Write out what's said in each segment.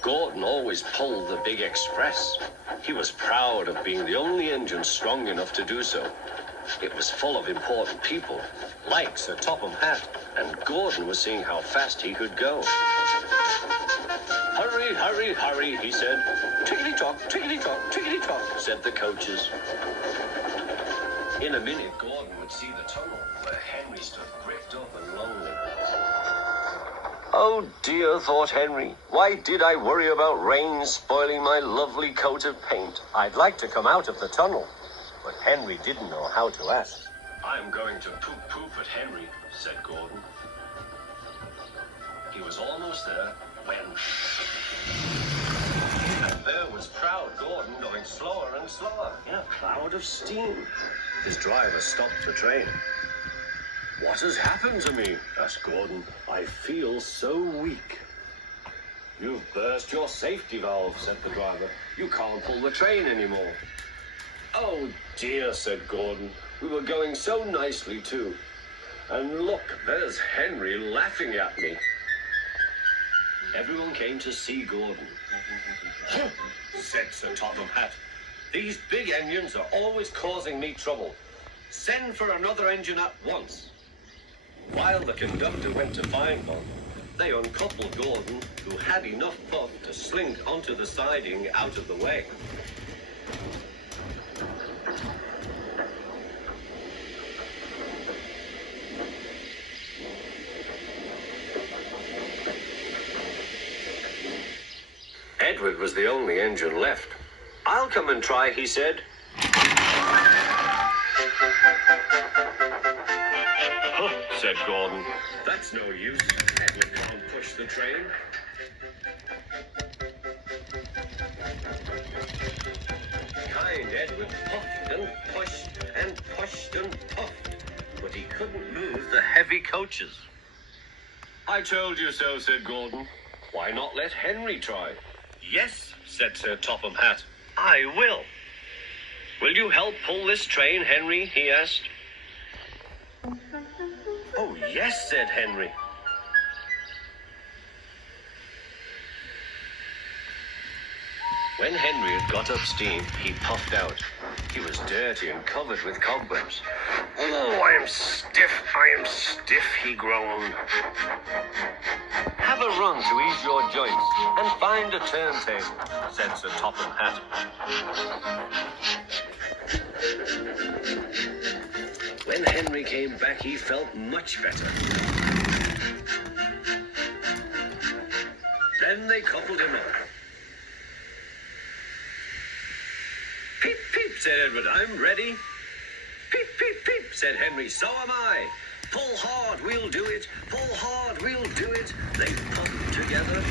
Gordon always pulled the big express. He was proud of being the only engine strong enough to do so. It was full of important people, like Sir Topham Hatt, and Gordon was seeing how fast he could go. "Hurry, hurry, hurry," he said. "Tickety-tock, tickety-tock, tickety-tock," said the coaches. In a minute, Gordon would see the tunnel where Henry stood bricked up and lonely. "Oh dear," thought Henry, "why did I worry about rain spoiling my lovely coat of paint? I'd like to come out of the tunnel." But Henry didn't know how to ask. "I'm going to poop at Henry," said Gordon. He was almost there when... And there was proud Gordon going slower and slower in a cloud of steam. His driver stopped the train. "What has happened to me?" asked Gordon. "I feel so weak." "You've burst your safety valve," said the driver. "You can't pull the train anymore." "Oh dear," said Gordon. "We were going so nicely too. And look, there's Henry laughing at me." Everyone came to see Gordon. Said Sir Topham Hatt, "These big engines are always causing me trouble. Send for another engine at once." While the conductor went to find one, they uncoupled Gordon, who had enough puff to slink onto the siding out of the way. Edward was the only engine left. "I'll come and try," he said. "Huh," said Gordon. "That's no use. Edward can't push the train." Kind Edward puffed and pushed and pushed and puffed, but he couldn't move the heavy coaches. "I told you so," said Gordon. "Why not let Henry try?" "Yes," said Sir Topham Hatt, "I will." "Will you help pull this train, Henry?" he asked. "Oh, yes," said Henry. When Henry had got up steam, he puffed out. He was dirty and covered with cobwebs. "Oh, I am stiff, he groaned. "Have a run to ease your joints and find a turntable," said Sir Topham Hatt. When Henry came back, he felt much better. Then they coupled him up. "Peep, peep," said Edward, "I'm ready." "Peep, peep, peep," said Henry, "so am I." "Pull hard, we'll do it. Pull hard, we'll do it." They pumped together.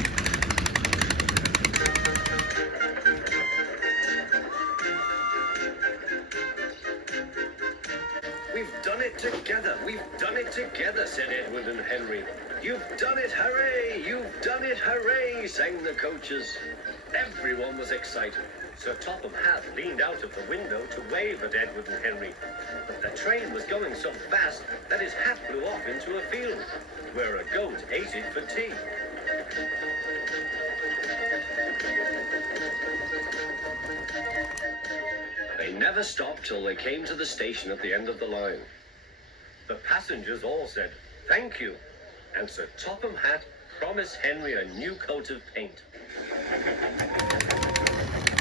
"We've done it together. We've done it together," said Edward and Henry. "You've done it, hooray! You've done it, hooray!" sang the coaches. Everyone was excited. Sir Topham Hatt leaned out of the window to wave at Edward and Henry. But the train was going so fast that his hat blew off into a field, where a goat ate it for tea. They never stopped till they came to the station at the end of the line. The passengers all said, "Thank you," and Sir Topham Hatt promised Henry a new coat of paint.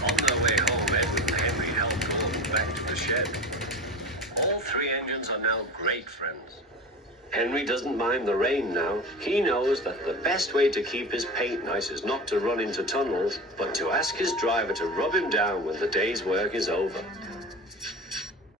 On their way home, Edward and Henry helped Gordon back to the shed. All three engines are now great friends. Henry doesn't mind the rain now. He knows that the best way to keep his paint nice is not to run into tunnels, but to ask his driver to rub him down when the day's work is over.